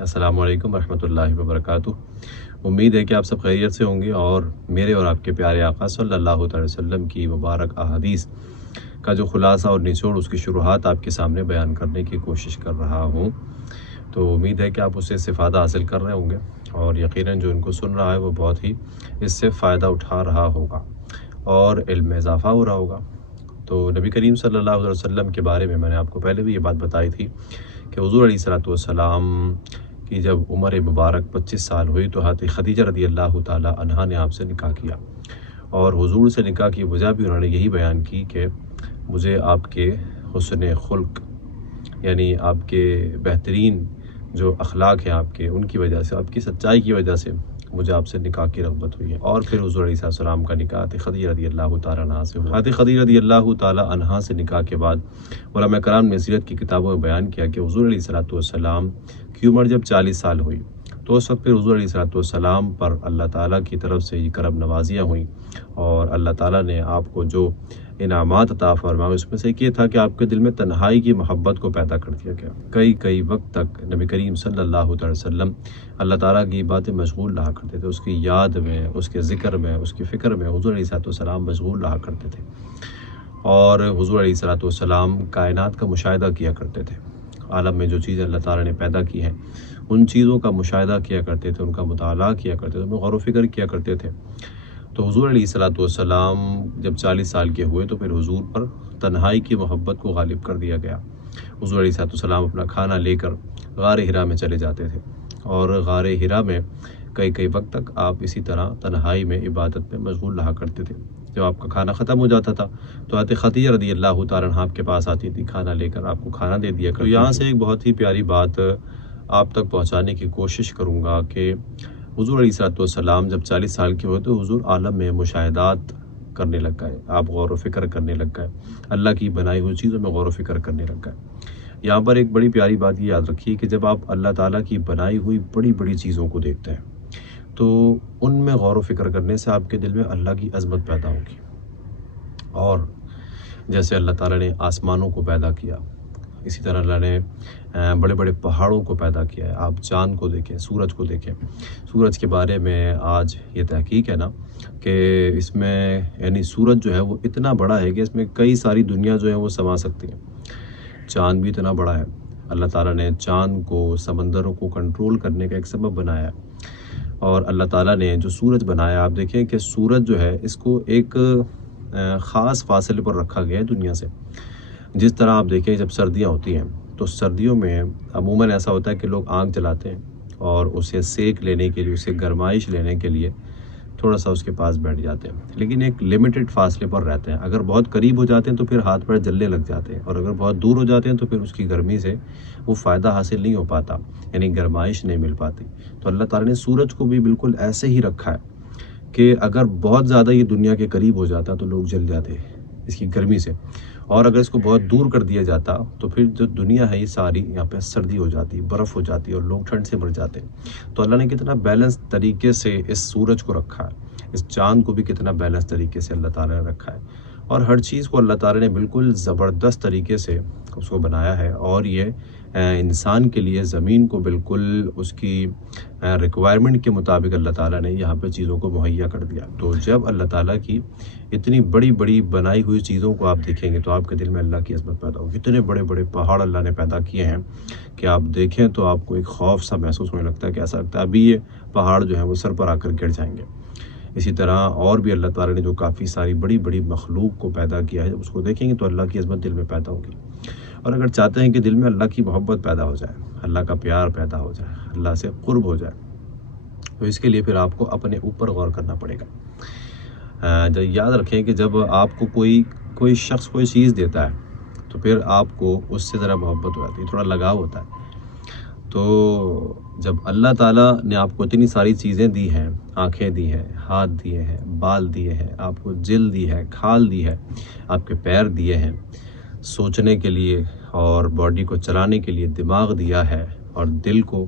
السلام علیکم ورحمۃ اللہ وبرکاتہ۔ امید ہے کہ آپ سب خیریت سے ہوں گے اور میرے اور آپ کے پیارے آقا صلی اللہ تعالی وسلم کی مبارک احادیث کا جو خلاصہ اور نچوڑ اس کی شروحات آپ کے سامنے بیان کرنے کی کوشش کر رہا ہوں۔ تو امید ہے کہ آپ اس سے استفادہ حاصل کر رہے ہوں گے اور یقیناً جو ان کو سن رہا ہے وہ بہت ہی اس سے فائدہ اٹھا رہا ہوگا اور علم میں اضافہ ہو رہا ہوگا۔ تو نبی کریم صلی اللہ علیہ وسلم کے بارے میں نے آپ کو پہلے بھی یہ بات بتائی تھی کہ حضور علیہ الصلوۃ والسلام کی جب عمر مبارک 25 سال ہوئی تو حضرت خدیجہ رضی اللہ تعالیٰ عنہا نے آپ سے نکاح کیا، اور حضور سے نکاح کی وجہ بھی انہوں نے یہی بیان کی کہ مجھے آپ کے حسن خلق یعنی آپ کے بہترین جو اخلاق ہیں آپ کے، ان کی وجہ سے، آپ کی سچائی کی وجہ سے مجھے آپ سے نکاح کی رغبت ہوئی ہے۔ اور پھر حضور علیہ السلام کا نکاح حضرت خدیجہ رضی اللہ تعالیٰ عنہا سے ہوا۔ حضرت خدیجہ رضی اللہ تعالیٰ عنہا سے نکاح کے بعد علماء کرام نے سیرت کی کتابوں میں بیان کیا کہ حضور علیہ السلام کی عمر جب 40 سال ہوئی تو اس وقت پھر حضور علیہ السلام پر اللہ تعالیٰ کی طرف سے یہ کرم نوازیاں ہوئیں، اور اللہ تعالیٰ نے آپ کو جو انعامات عطا فرمائے اس میں سے یہ تھا کہ آپ کے دل میں تنہائی کی محبت کو پیدا کر دیا گیا۔ کئی وقت تک نبی کریم صلی اللہ علیہ وسلم اللہ تعالیٰ کی باتیں مشغول رہا کرتے تھے، اس کی یاد میں، اس کے ذکر میں، اس کی فکر میں حضور علیہ السلام مشغول رہا کرتے تھے، اور حضور علیہ السلام کائنات کا مشاہدہ کیا کرتے تھے۔ عالم میں جو چیزیں اللہ تعالیٰ نے پیدا کی ہیں ان چیزوں کا مشاہدہ کیا کرتے تھے، ان کا مطالعہ کیا کرتے تھے، ان میں غور و فکر کیا کرتے تھے۔ تو حضور علیہ السلام جب 40 سال کے ہوئے تو پھر حضور پر تنہائی کی محبت کو غالب کر دیا گیا۔ حضور علیہ السلام اپنا کھانا لے کر غار ہرا میں چلے جاتے تھے، اور غار ہرا میں کئی وقت تک آپ اسی طرح تنہائی میں عبادت میں مشغول رہا کرتے تھے۔ جب آپ کا کھانا ختم ہو جاتا تھا تو حضرت خدیجہ رضی اللہ تعالیٰ عنہا آپ کے پاس آتی تھی، کھانا لے کر آپ کو کھانا دے دیا کرتی تھی۔ تو یہاں سے ایک بہت ہی پیاری بات آپ تک پہنچانے کی کوشش کروں گا کہ حضور علیہ السلام جب 40 سال کے ہوئے تو حضور عالم میں مشاہدات کرنے لگ گئے، آپ غور و فکر کرنے لگ گئے، اللہ کی بنائی ہوئی چیزوں میں غور و فکر کرنے لگ گئے۔ یہاں پر ایک بڑی پیاری بات یہ یاد رکھیے کہ جب آپ اللہ تعالیٰ کی بنائی ہوئی بڑی چیزوں کو دیکھتے ہیں تو ان میں غور و فکر کرنے سے آپ کے دل میں اللہ کی عظمت پیدا ہوگی۔ اور جیسے اللہ تعالیٰ نے آسمانوں کو پیدا کیا، اسی طرح اللہ نے بڑے پہاڑوں کو پیدا کیا ہے۔ آپ چاند کو دیکھیں، سورج کو دیکھیں۔ سورج کے بارے میں آج یہ تحقیق ہے نا کہ اس میں یعنی سورج جو ہے وہ اتنا بڑا ہے کہ اس میں کئی ساری دنیا جو ہے وہ سما سکتی ہیں۔ چاند بھی اتنا بڑا ہے، اللہ تعالیٰ نے چاند کو، سمندروں کو کنٹرول کرنے کا ایک سبب بنایا ہے۔ اور اللہ تعالیٰ نے جو سورج بنایا، آپ دیکھیں کہ سورج جو ہے اس کو ایک خاص فاصلے پر رکھا گیا ہے دنیا سے۔ جس طرح آپ دیکھیں جب سردیاں ہوتی ہیں تو سردیوں میں عموماً ایسا ہوتا ہے کہ لوگ آگ جلاتے ہیں اور اسے سیک لینے کے لیے، اسے گرمائش لینے کے لیے تھوڑا سا اس کے پاس بیٹھ جاتے ہیں، لیکن ایک لمیٹڈ فاصلے پر رہتے ہیں۔ اگر بہت قریب ہو جاتے ہیں تو پھر ہاتھ پیر جلنے لگ جاتے ہیں، اور اگر بہت دور ہو جاتے ہیں تو پھر اس کی گرمی سے وہ فائدہ حاصل نہیں ہو پاتا، یعنی گرمائش نہیں مل پاتی۔ تو اللہ تعالیٰ نے سورج کو بھی بالکل ایسے ہی رکھا ہے کہ اگر بہت زیادہ یہ دنیا کے قریب ہو جاتا تو لوگ جل جاتے اس کی گرمی سے، اور اگر اس کو بہت دور کر دیا جاتا تو پھر جو دنیا ہے یہ ساری یہاں پہ سردی ہو جاتی، برف ہو جاتی، اور لوگ ٹھنڈ سے مر جاتے۔ تو اللہ نے کتنا بیلنس طریقے سے اس سورج کو رکھا ہے، اس چاند کو بھی کتنا بیلنس طریقے سے اللہ تعالیٰ نے رکھا ہے، اور ہر چیز کو اللہ تعالیٰ نے بالکل زبردست طریقے سے اس کو بنایا ہے۔ اور یہ انسان کے لیے زمین کو بالکل اس کی ریکوائرمنٹ کے مطابق اللہ تعالیٰ نے یہاں پہ چیزوں کو مہیا کر دیا۔ تو جب اللہ تعالیٰ کی اتنی بڑی بنائی ہوئی چیزوں کو آپ دیکھیں گے تو آپ کے دل میں اللہ کی عظمت پیدا ہوگی۔ اتنے بڑے پہاڑ اللہ نے پیدا کیے ہیں کہ آپ دیکھیں تو آپ کو ایک خوف سا محسوس ہونے لگتا ہے کہ ایسا لگتا ہے ابھی یہ پہاڑ جو ہیں وہ سر پر آ کر گر جائیں گے۔ اسی طرح اور بھی اللہ تعالیٰ نے جو کافی ساری بڑی مخلوق کو پیدا کیا ہے، جب اس کو دیکھیں گے تو اللہ کی عظمت دل میں پیدا ہوگی۔ اور اگر چاہتے ہیں کہ دل میں اللہ کی محبت پیدا ہو جائے، اللہ کا پیار پیدا ہو جائے، اللہ سے قرب ہو جائے، تو اس کے لیے پھر آپ کو اپنے اوپر غور کرنا پڑے گا۔ یاد رکھیں کہ جب آپ کو کوئی شخص کوئی چیز دیتا ہے تو پھر آپ کو اس سے ذرا محبت ہو جاتی ہے، تھوڑا لگاؤ ہوتا ہے۔ تو جب اللہ تعالیٰ نے آپ کو اتنی ساری چیزیں دی ہیں، آنکھیں دی ہیں، ہاتھ دیے ہیں، بال دیے ہیں، آپ کو جلد دی ہے، کھال دی ہے، آپ کے پیر دیے ہیں سوچنے کے لیے اور باڈی کو چلانے کے لیے دماغ دیا ہے، اور دل کو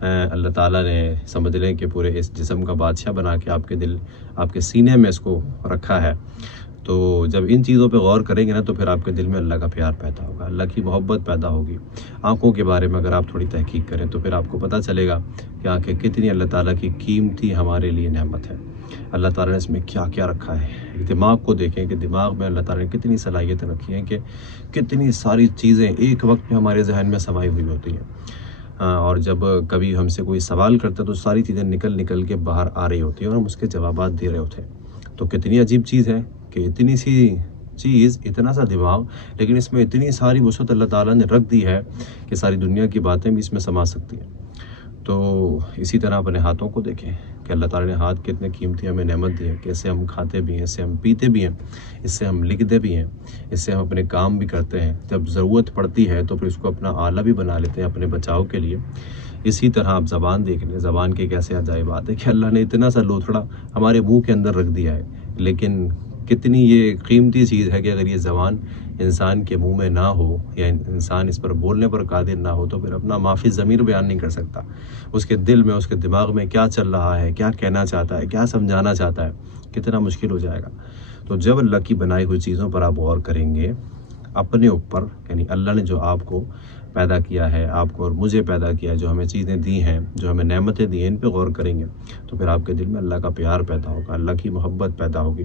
اللہ تعالیٰ نے سمجھ لیں کہ پورے اس جسم کا بادشاہ بنا کے آپ کے سینے میں اس کو رکھا ہے، تو جب ان چیزوں پہ غور کریں گے نا تو پھر آپ کے دل میں اللہ کا پیار پیدا ہوگا، اللہ کی محبت پیدا ہوگی۔ آنکھوں کے بارے میں اگر آپ تھوڑی تحقیق کریں تو پھر آپ کو پتہ چلے گا کہ آنکھیں کتنی اللہ تعالیٰ کی قیمتی ہمارے لیے نعمت ہے، اللہ تعالیٰ نے اس میں کیا کیا رکھا ہے۔ دماغ کو دیکھیں کہ دماغ میں اللہ تعالیٰ نے کتنی صلاحیتیں رکھی ہیں کہ کتنی ساری چیزیں ایک وقت میں ہمارے ذہن میں سمائی ہوئی ہوتی ہیں، اور جب کبھی ہم سے کوئی سوال کرتا ہے تو ساری چیزیں نکل کے باہر آ رہی ہوتی ہیں اور ہم اس کے جوابات دے رہے ہوتے ہیں۔ تو کتنی عجیب چیز ہے کہ اتنی سی چیز، اتنا سا دماغ، لیکن اس میں اتنی ساری وسعت اللہ تعالیٰ نے رکھ دی ہے کہ ساری دنیا کی باتیں بھی اس میں سما سکتی ہیں۔ تو اسی طرح اپنے ہاتھوں کو دیکھیں کہ اللہ تعالیٰ نے ہاتھ کتنے قیمتی ہمیں نعمت دی ہے کہ اس سے ہم کھاتے بھی ہیں، اس سے ہم پیتے بھی ہیں، اس سے ہم لکھتے بھی ہیں، اس سے ہم اپنے کام بھی کرتے ہیں، جب ضرورت پڑتی ہے تو پھر اس کو اپنا آلہ بھی بنا لیتے ہیں اپنے بچاؤ کے لیے۔ اسی طرح آپ زبان دیکھ لیں، زبان کے کیسے عجائبات ہے کہ اللہ نے اتنا سا لوتھڑا ہمارے منہ کے اندر رکھ دیا ہے، لیکن کتنی یہ قیمتی چیز ہے کہ اگر یہ زبان انسان کے منہ میں نہ ہو یا انسان اس پر بولنے پر قادر نہ ہو تو پھر اپنا معافی ضمیر بیان نہیں کر سکتا، اس کے دل میں، اس کے دماغ میں کیا چل رہا ہے، کیا کہنا چاہتا ہے، کیا سمجھانا چاہتا ہے، کتنا مشکل ہو جائے گا۔ تو جب اللہ کی بنائی ہوئی چیزوں پر آپ غور کریں گے، اپنے اوپر، یعنی اللہ نے جو آپ کو پیدا کیا ہے، آپ کو اور مجھے پیدا کیا ہے، جو ہمیں چیزیں دی ہیں، جو ہمیں نعمتیں دی ہیں، ان پہ غور کریں گے تو پھر آپ کے دل میں اللہ کا پیار پیدا ہوگا، اللہ کی محبت پیدا ہوگی۔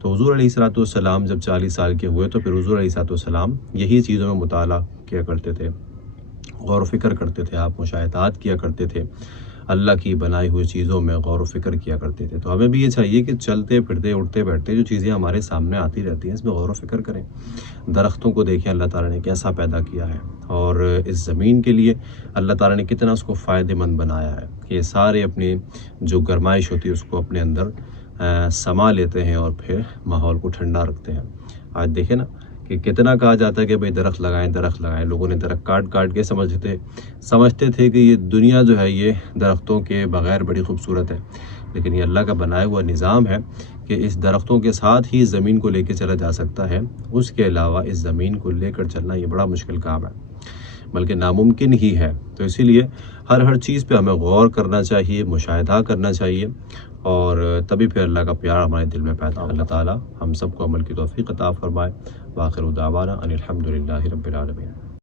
تو حضور علیہ الصلوۃ والسلام جب 40 سال کے ہوئے تو پھر حضور علیہ الصلوۃ والسلام یہی چیزوں میں مطالعہ کیا کرتے تھے، غور و فکر کرتے تھے، آپ مشاہدات کیا کرتے تھے، اللہ کی بنائی ہوئی چیزوں میں غور و فکر کیا کرتے تھے۔ تو ہمیں بھی یہ چاہیے کہ چلتے پھرتے اٹھتے بیٹھتے جو چیزیں ہمارے سامنے آتی رہتی ہیں اس میں غور و فکر کریں۔ درختوں کو دیکھیں اللہ تعالیٰ نے کیسا پیدا کیا ہے، اور اس زمین کے لیے اللہ تعالیٰ نے کتنا اس کو فائدہ مند بنایا ہے کہ یہ سارے اپنی جو گرمائش ہوتی ہے اس کو اپنے اندر سما لیتے ہیں اور پھر ماحول کو ٹھنڈا رکھتے ہیں۔ آج دیکھیں نا کہ کتنا کہا جاتا ہے کہ بھئی درخت لگائیں، درخت لگائیں، لوگوں نے درخت کاٹ کے سمجھتے تھے کہ یہ دنیا جو ہے یہ درختوں کے بغیر بڑی خوبصورت ہے، لیکن یہ اللہ کا بنایا ہوا نظام ہے کہ اس درختوں کے ساتھ ہی زمین کو لے کے چلا جا سکتا ہے، اس کے علاوہ اس زمین کو لے کر چلنا یہ بڑا مشکل کام ہے، بلکہ ناممکن ہی ہے۔ تو اسی لیے ہر چیز پہ ہمیں غور کرنا چاہیے، مشاہدہ کرنا چاہیے، اور تبھی پھر اللہ کا پیار ہمارے دل میں پیدا ہو۔ اللہ تعالیٰ ہم سب کو عمل کی توفیق عطا فرمائے۔ وآخر دعوانا ان الحمد للہ رب العالمین۔